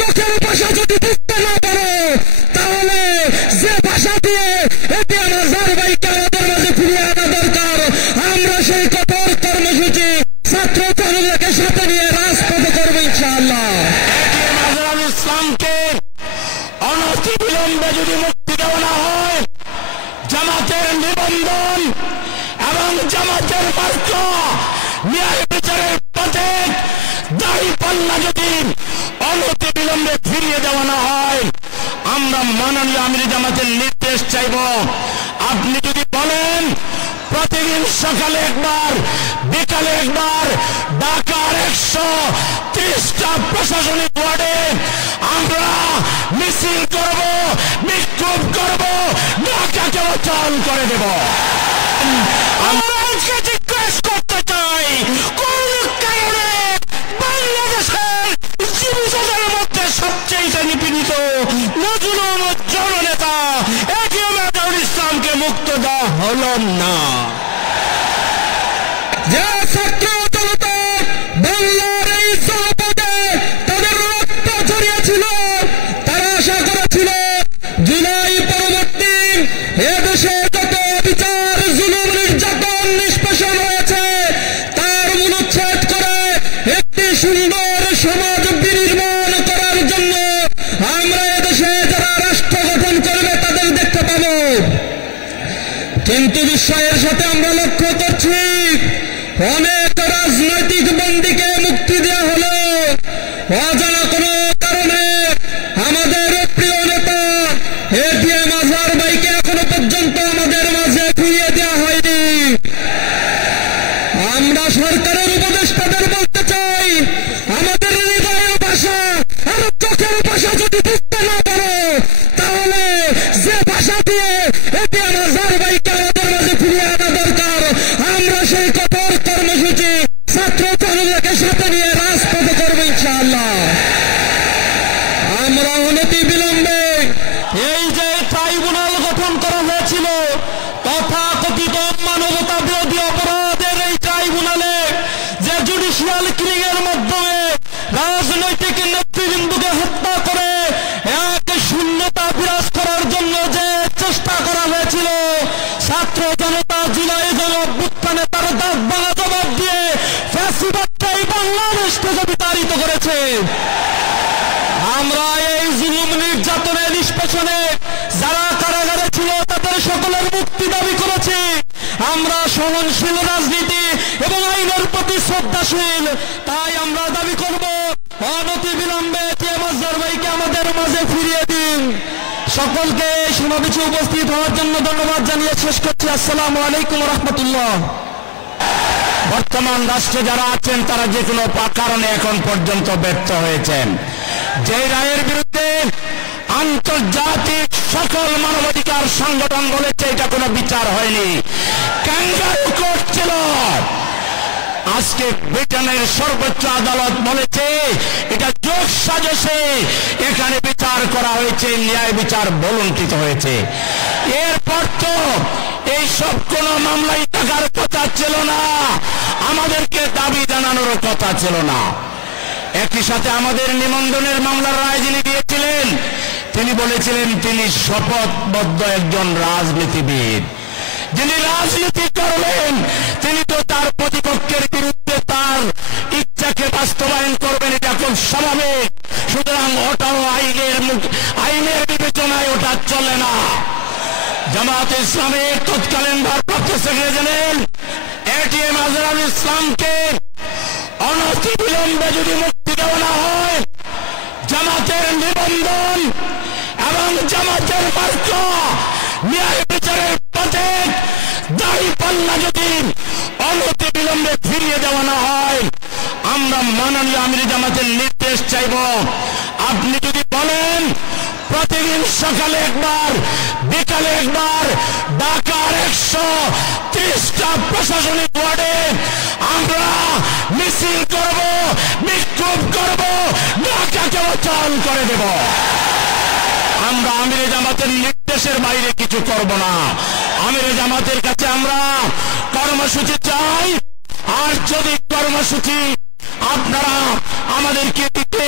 চোখের ভাষা যদি বুঝতে না পারো, তাহলে যে ভাষা দিয়ে এটি আমার যার ভাইকে আমাদের মাঝে ফিরিয়ে আনা দরকার, আমরা সেই কঠোর কর্মসূচি ছাত্র জনতাকে সাথে নিয়ে রাজপথে করবো ইনশাআল্লাহ। ইসলামকে অনতি বিলম্বে যদি মুক্তি দেওয়া না হয়, জামাতের নিবন্ধন এবং জামাতের মার্গ ন্যায় বিচারের পথে দাঁড়িপাল্লা যদি অনতি বিলম্বে ফিরিয়ে দেওয়া না হয়, আমরা মাননীয় আমির জামাতের নির্দেশ চাইব। আপনি যদি বলেন প্রতিদিন সকালে একবার বিকালে একবার ঢাকার 130টা প্রশাসনিক ওয়ার্ডে আমরা মিছিল করব, বিক্ষোভ করব, ঢাকাকে অচল করে দেব। আমরা জিজ্ঞেস করতে চাই, কোন কারণে বাংলাদেশের জীবিতদের মধ্যে সবচেয়ে নিপীড়িত নজরুল জননেতা এটিএম আজহারুল ইসলামকে মুক্ত দেওয়া হলো না? যে ছাত্র জনতা বাংলার এই জনপদে তাদের রক্ত ছড়িয়েছিল, তারা আশা করেছিল জুলাই পরবর্তী এদেশে যত বিচার জুলুম নির্যাতন নিষ্পেষণ হয়েছে তার মূলোচ্ছেদ করে একটি সুন্দর সমাজ বিনির্মাণ করার জন্য আমরা এদেশে যারা রাষ্ট্র গঠন করবে তাদের দেখতে পাব। কিন্তু বিস্ময়ের সাথে আমরা লক্ষ্য করছি অনেক রাজনৈতিক বন্দীকে মুক্তি দেওয়া হলো, অজানা কোনো কারণে আমাদের প্রিয় নেতা এটিএম আজহার ভাইকে এখনো পর্যন্ত আমাদের মাঝে ফিরিয়ে দেওয়া হয়নি। আমরা সরকারের উপদেষ্টাদের বলতে চাই, আমাদের হৃদয়ের ভাষা আর চোখের ভাষা যদি বুঝতে না পারো, তাহলে যে ভাষা দিয়ে এটিএম আজহার ভাইকে আমাদের মাঝে ফিরিয়ে আনা দরকার, আমরা সেই কঠোর কর্মসূচি ছাত্র জনতাকে সাথে নিয়ে রাজপথে করবো ইনশাআল্লাহ। আমরা অনতি বিলম্বে এই যে ট্রাইব্যুনাল গঠন করা হয়েছিল, তথাকথিত মানবতা বিরোধী অপরাধের এই ট্রাইব্যুনালে যে জুডিশিয়াল কিলিং এর মাধ্যমে রাজনৈতিক নেতৃবৃন্দকে হত্যা করে এক শূন্যতা বিরাজ করার জন্য যে চেষ্টা করা হয়েছিল, ছাত্র জনতা জুলাই গণঅভ্যুত্থানে তার দাঁত ভাঙা জবাব দিয়ে ফ্যাসিবাদটাই বাংলাদেশকে বিতাড়িত করেছে। আমরা এই জুলুম নির্যাতনের নিষ্পেষণে যারা কারাগারে ছিল তাদের সকলের মুক্তি দাবি করেছি। আমরা সহনশীল রাজনীতি এবং আইনের প্রতি শ্রদ্ধাশীল, তাই আমরা দাবি করব অনতি বিলম্বে এটিএম আজহার ভাইকে আমাদের মাঝে ফিরিয়ে দিন। সকলকে সমাবেশে উপস্থিত হওয়ার জন্য ধন্যবাদ জানিয়ে শেষ করছি। আসসালামু আলাইকুম ওয়া রাহমাতুল্লাহ। বর্তমান রাষ্ট্রে যারা আছেন তারা যে কোনো কারণে এখন পর্যন্ত ব্যর্থ হয়েছেন। যে রায়ের বিরুদ্ধে আন্তর্জাতিক সকল মানবাধিকার সংগঠন বলেছে এটা কোনো বিচার হয়নি, ক্যাঙ্গারু কোর্ট ছিল। আজকে ব্রিটেনের সর্বোচ্চ আদালত বলেছে এটা যোগ সাজসে এখানে বিচার করা হয়েছে, ন্যায় বিচার বলুণ্ঠিত হয়েছে। এরপর তো এইসব কোন মামলায় থাকার কথা ছিল না, আমাদেরকে দাবি জানানোর কথা ছিল না। একই সাথে আমাদের নিবন্ধনের মামলার রায় যিনি দিয়েছিলেন তিনি বলেছিলেন তিনি শপথবদ্ধ একজন রাজনীতিবিদ, যিনি রাজনীতি করবেন তিনি তো তার প্রতিপক্ষের বিরুদ্ধে তার ইচ্ছাকে বাস্তবায়ন করবেন, এটা খুব স্বাভাবিক। সুতরাং ওটাও আইনের বিবেচনায় ওটা চলে না। জামাত ইসলামের তৎকালীন ভারপ্রাপ্ত সেক্রেটারি জেনারেল এটিএম আজহারুল ইসলামকে অনতি বিলম্বে যদি মুক্তি দেওয়া না হয়, জামাতের নিবন্ধন এবং জামাতের মার্গ ন্যায় বিচারের পথে দাঁড়িপাল্লা যদি অনতি বিলম্বে ফিরিয়ে দেওয়া না হয়, আমরা মাননীয় আমির জামাতের নির্দেশ চাইব। আপনি যদি বলেন প্রতিদিন সকালে একবার বিকালে একবার ঢাকার 130টা প্রশাসনিক ওয়ার্ডে আমরা মিছিল করব, বিক্ষোভ করব, ঢাকাকে অচল করে দেব। আমরা আমির জামাতের নির্দেশের বাইরে কিছু করব না। আমির জামাতের কাছে আমরা কর্মসূচি চাই, আর যদি কর্মসূচি আপনারা আমাদেরকে দিতে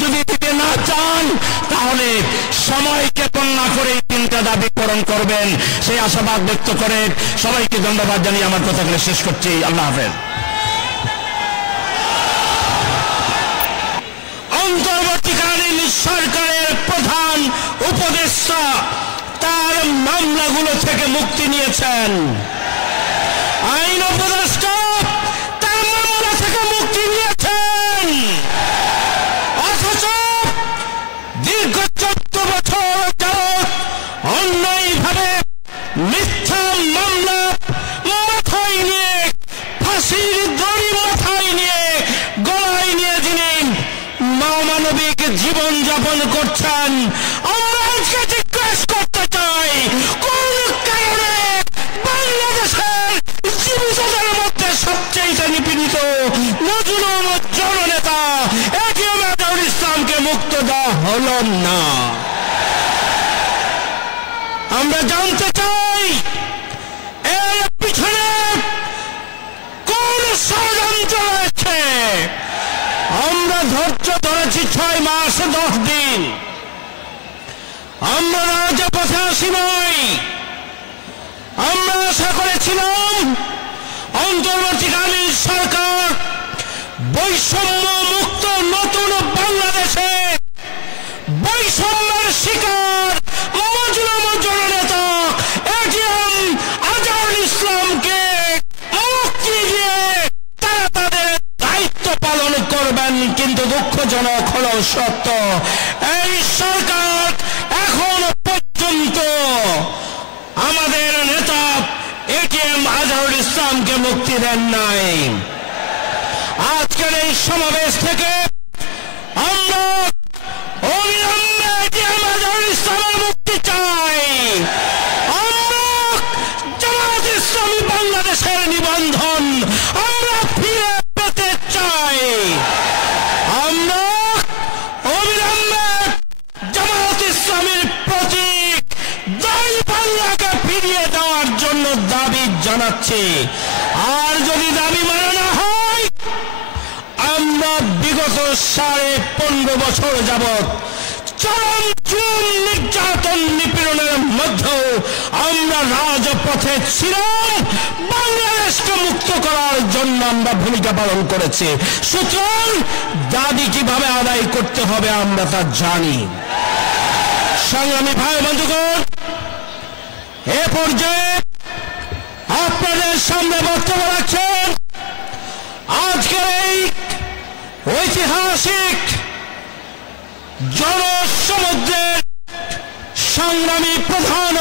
যদি দিতে না চান তাহলে সময়কে পণ্য করে তিনটা দাবি পূরণ করবেন, সেই আশাবাদ ব্যক্ত করে সবাইকে ধন্যবাদ জানিয়ে আমার কথাগুলো শেষ করছি। আল্লাহ হাফেজ। অন্তর্বর্তীকালীন সরকারের প্রধান উপদেষ্টা তার মামলাগুলো থেকে মুক্তি নিয়েছেন। আইন উপদেষ্টা তার মামলা থেকে মুক্তি নিয়েছেন, অথচ দীর্ঘ 14 বছর যাবৎ অন্যায়ভাবে মিথ্যা মামলা মাথায় নিয়ে, ফাঁসির দড়ি মাথায় নিয়ে, গলায় নিয়ে যিনি মানবিক জীবন যাপন করছেন, আমরা আজকে জিজ্ঞেস করতে চাই কোন কারণে বাংলাদেশের জীবিতদের মধ্যে সবচেয়ে নিপীড়িত মজলুম জননেতা এটিএম আজহারুল ইসলামকে মুক্ত দেওয়া হলো না? আমরা জানতে চাই এর পিছনে কোন ষড়যন্ত্র রয়েছে। আমরা ধৈর্য ধরেছি 6 মাস 10 দিন, আমরা রাজপথে আসি নাই। আমরা আশা করেছিলাম অন্তর্বর্তীকালীন সরকার বৈষম্য মুক্ত নতুন বাংলাদেশে বৈষম্যের শিকার মজলুম জননেতা এটিএম আজহারুল ইসলামকে মুক্তি দিয়ে তারা তাদের দায়িত্ব পালন করবেন। কিন্তু দুঃখজনক হলো সত্য, এই সরকার এখন পর্যন্ত আমাদের নেতা এটিএম আজহারুল ইসলামকে মুক্তি দেন নাই। আজকের এই সমাবেশ থেকে আমরা অবিলম্বে এটিএম আজহারুল ইসলামের মুক্তি চাই। আমরা জামায়াত ইসলামী বাংলাদেশের নিবন্ধন আমরা ফিরে পেতে চাই। আমরা অবিলম্বে জামায়াত ইসলামীর প্রতীক দাঁড়িপাল্লাকে ফিরিয়ে দেওয়ার জন্য দাবি জানাচ্ছি। আর যদি দাবি মানা না হয়, আমরা বিগত 15.5 বছর যাবৎ চরম জুলুম নির্যাতন নিপীড়নের মধ্যেও আমরা রাজপথে ছিলাম, বাংলাদেশকে মুক্ত করার জন্য আমরা ভূমিকা পালন করেছি। সুতরাং দাবি কিভাবে আদায় করতে হবে আমরা তা জানি। সংগ্রামী ভাই বন্ধুগণ, এ পর্যায়ে আপনাদের সামনে বক্তব্য রাখছেন আজকের এই ঐতিহাসিক জনসমুদ্রের সংগ্রামী প্রধান